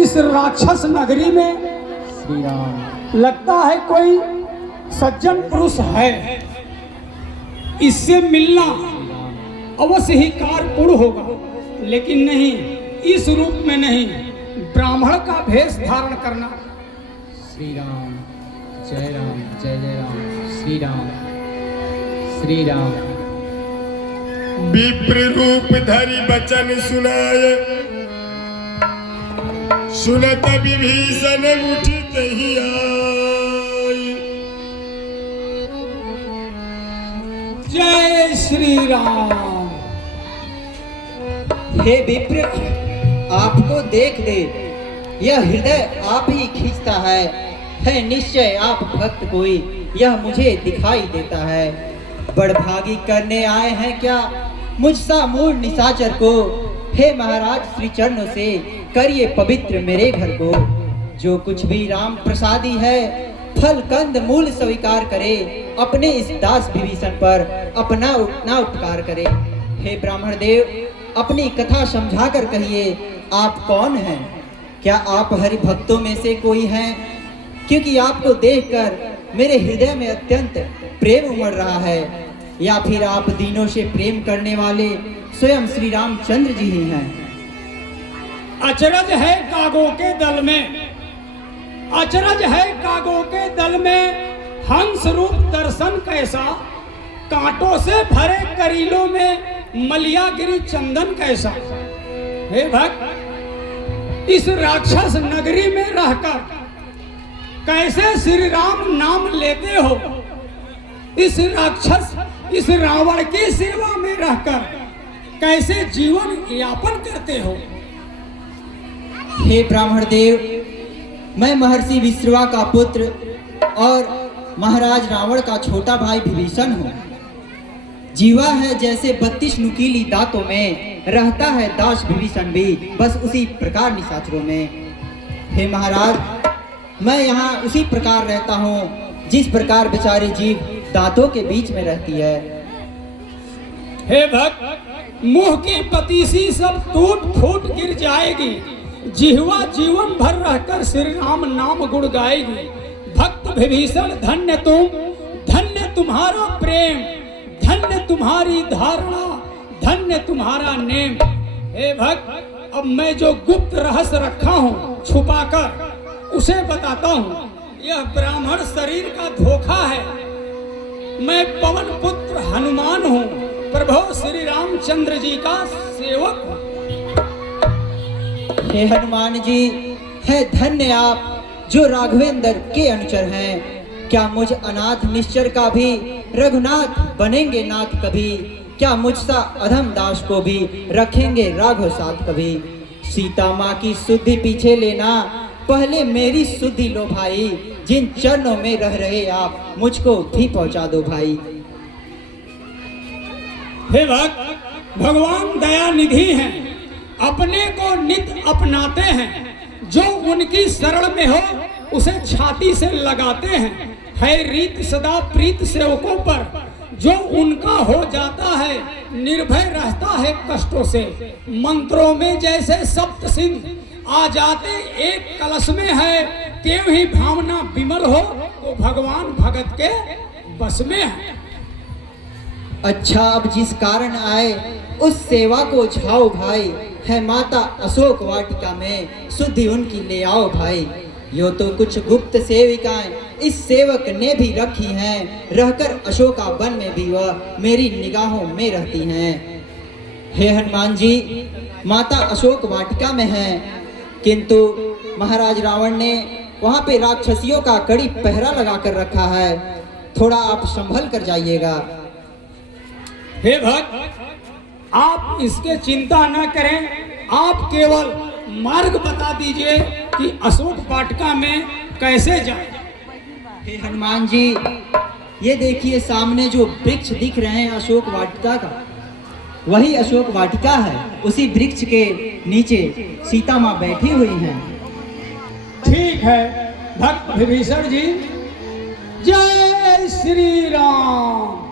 इस राक्षस नगरी में श्री राम। लगता है कोई सज्जन पुरुष है, इससे मिलना अवश्य ही कारपूर्ण होगा, लेकिन नहीं, इस रूप में नहीं, ब्राह्मण का भेष धारण करना। श्री राम, जय राम, जय जय राम। श्री राम, श्री राम। विप्र रूप धरि बचन सुनाय, सुनत विभीषण उठित ही आय। जय श्री राम। हे विप्र, आपको देख दे यह हृदय आप ही खींचता है निश्चय आप भक्त कोई, यह मुझे दिखाई देता है। बड़भागी करने आए हैं क्या मुझसा मूल निशाचर को, हे महाराज श्री चरणों से करिए पवित्र मेरे घर को। जो कुछ भी राम प्रसादी है फल कंद मूल स्वीकार करे, अपने इस दास विभीषण पर अपना उतना उपकार करे। हे ब्राह्मण देव, अपनी कथा समझाकर कहिए आप कौन हैं? क्या आप हरि भक्तों में से कोई हैं? क्योंकि आपको देखकर मेरे हृदय में अत्यंत प्रेम उमड़ रहा है, या फिर आप दीनों से प्रेम करने वाले स्वयं श्री रामचंद्र जी ही हैं? अचरज है कागों के दल में, अचरज है कागों के दल में हंस रूप दर्शन कैसा, कांटों से भरे करीलों में मलियागिरी चंदन कैसा। हे भक्त, इस राक्षस नगरी में रहकर कैसे श्री राम नाम लेते हो? इस राक्षस, इस रावण की सेवा में रहकर कैसे जीवन यापन करते हो? हे ब्राह्मण देव, मैं महर्षि विश्रवा का पुत्र और महाराज रावण का छोटा भाई विभीषण हूँ। जीवा है जैसे 32 नुकीली दांतों में, रहता है दास विभीषण भी बस उसी प्रकार निशाचरों में। हे महाराज, मैं यहाँ उसी प्रकार रहता हूँ जिस प्रकार बेचारी जीव दांतों के बीच में रहती है। हे भक्त, मुंह की पतीसी सब टूट फूट गिर जाएगी, जिह्वा जीवन भर रहकर श्री राम नाम गुण गाएगी। भक्त विभीषण धन्य तुम, धन्य तुम्हारा प्रेम, धन्य तुम्हारी धारणा, धन्य तुम्हारा नेम। हे भक्त, अब मैं जो गुप्त रहस्य रखा हूँ छुपाकर उसे बताता हूँ। यह ब्राह्मण शरीर का धोखा है। मैं पवन पुत्र हनुमान हूँ, प्रभु श्री रामचंद्र जी का सेवक हूँ। हे हनुमान जी, है धन्य आप जो राघवेंद्र के अनुचर हैं। क्या मुझ अनाथ निश्चर का भी रघुनाथ बनेंगे नाथ कभी? क्या मुझसा अधम दास को भी रखेंगे राघव साथ कभी? सीता माँ की शुद्धि पीछे लेना, पहले मेरी शुद्धि लो भाई। जिन चरणों में रह रहे आप मुझको भी पहुँचा दो भाई। हे भक्त, भगवान दया निधि हैं, अपने को नित अपनाते हैं। जो उनकी शरण में हो उसे छाती से लगाते हैं। है रीत सदा प्रीत सेवकों पर, जो उनका हो जाता है निर्भय रहता है कष्टों से। मंत्रों में जैसे सप्त सिंध आ जाते एक कलश में है, त्यों ही भावना विमल हो तो भगवान भगत के बस में है। अच्छा, अब जिस कारण आए उस सेवा को झाओ भाई। है माता अशोक वाटिका में, शुद्धि उनकी ले आओ भाई। यो तो कुछ गुप्त सेविकाएं इस सेवक ने भी रखी हैं, रहकर अशोका वन में भी वह मेरी निगाहों में रहती हैं। हे हनुमान जी, माता अशोक वाटिका में है, किंतु महाराज रावण ने वहाँ पे राक्षसियों का कड़ी पहरा लगा कर रखा है। थोड़ा आप संभल कर जाइएगा। हे भक्त, आप इसके चिंता न करें, आप केवल मार्ग बता दीजिए कि अशोक वाटिका में कैसे जाएं। हे हनुमान जी, ये देखिए सामने जो वृक्ष दिख रहे हैं अशोक वाटिका का, वही अशोक वाटिका है। उसी वृक्ष के नीचे सीता माँ बैठी हुई हैं। ठीक है भक्त विभीषण जी, जय श्री राम।